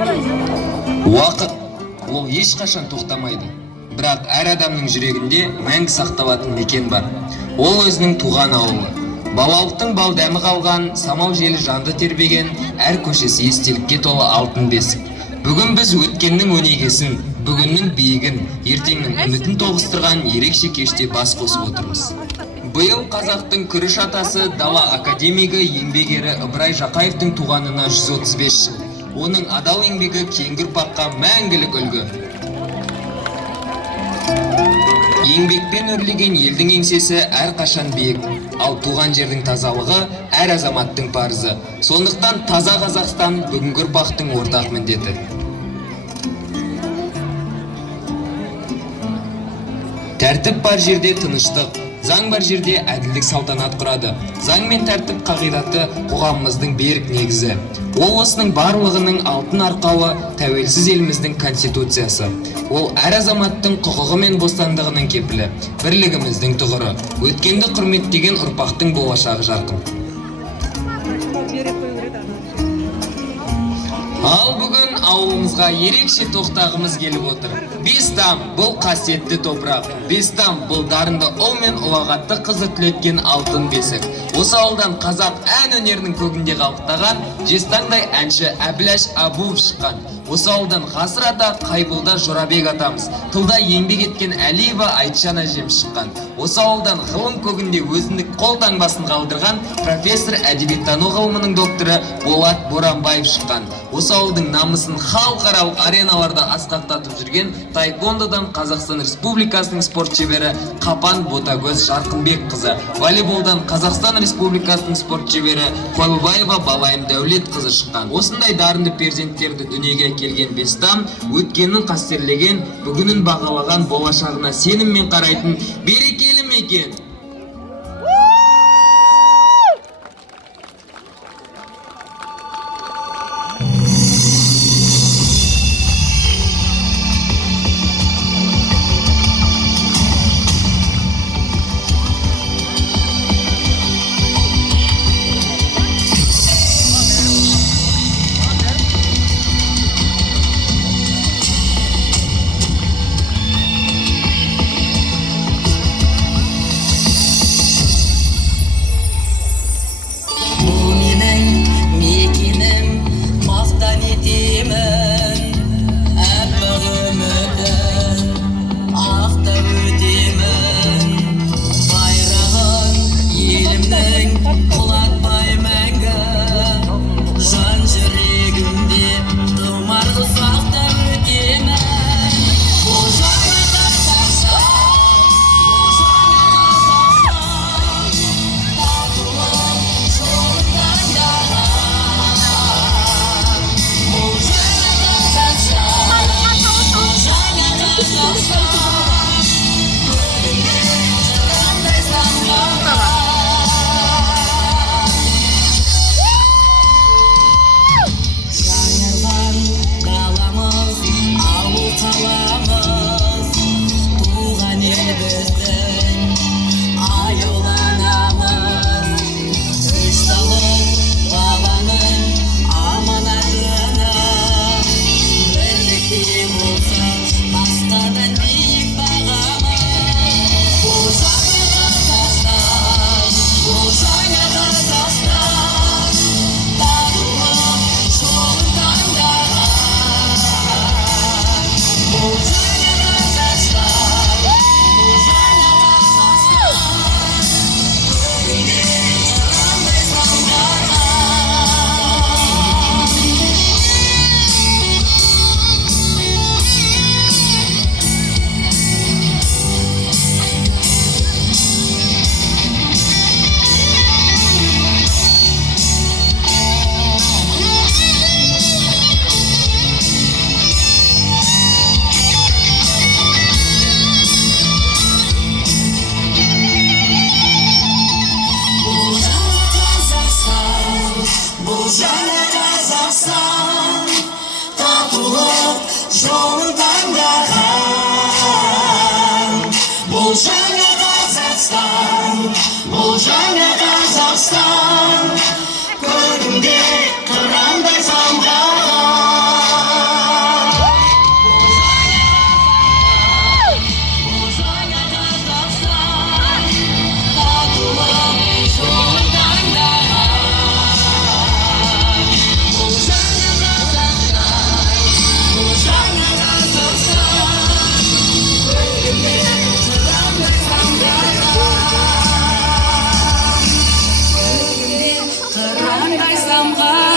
Уақыт ол ешқашан тоқтамайды. Бірақ әр адамның жүрегінде мәңгі сақталатын мекен бар. Ол өзінің туған ауылы. Балалықтың бал дәмі қалған, самал желі жанды тербеген, әр көшесі естелікке толы алтын бесік. Бүгін біз өткеннің өнегесін, бүгіннің биігін, ертеңнің үмітін тоғыстырған ерекше кеште бас қосып отырмыз. Биыл қазақтың күріш атасы, дала академигі, еңбек ері Ыбырай Жақаевтың туғанына 135 жыл. Оның адал еңбегі кейінгі ұрпаққа мәңгілік үлгі. Еңбекпен өрлеген елдің еңсесі әрқашан биік, ал туған жердің тазалығы әр азаматтың парызы. Сондықтан таза Қазақстан бүгінгі ұрпақтың ортақ міндеті. Тәртіп бар жерде тыныштық, заң бар жерде әділдік салтанат құрады. Заң мен тәртіп қағидаты қоғамымыздың берік негізі. Ол осының барлығының алтын арқауы тәуелсіз еліміздің конституциясы. Ол әр азаматтың құқығы мен бостандығының кепілі, бірлігіміздің тұғыры. Өткенді құрметтеген ұрпақтың болашағы жарқын. Ал бүгін ауылымызға ерекше тоқтағымыз келіп отыр. Бестам бұл қасиетті топырақ. Бестам бұл дарынды ұл мен ұлағатты қызы түлеткен алтын бесік. Осы ауылдан қазақ ән өнерінің көгінде қалықтаған жезтаңдай әнші Әбіләш Абуов шыққан. Осы ауылдан ғасыр ата Қайболда Жорабек атамыз, тылда еңбек еткен Әлиева Айтжан әжем шыққан. Осы ауылдан ғылым көгінде өзіндік қол таңбасын қалдырған профессор әдебиеттану ғылымының докторы Болат Боранбаев шыққан. Осы ауылдың намысын халықаралық ареналарда асқақтатып жүрген таеквондодан Қазақстан Республикасының спорт шебері Қапан Ботагөз Жарқынбек қызы, волейболдан Қазақстан Республикасының спорт шебері Қойлыбаева Балайым Дәулет қызы шыққан. Осындай дарынды перзенттерді дүниеге келген Бестам өткенін қастерлеген, бүгінін бағалаған, болашағына сеніммен қарайтын берекелі мекен. Қазақстан, көрінде қырандай самғаған. қандай самға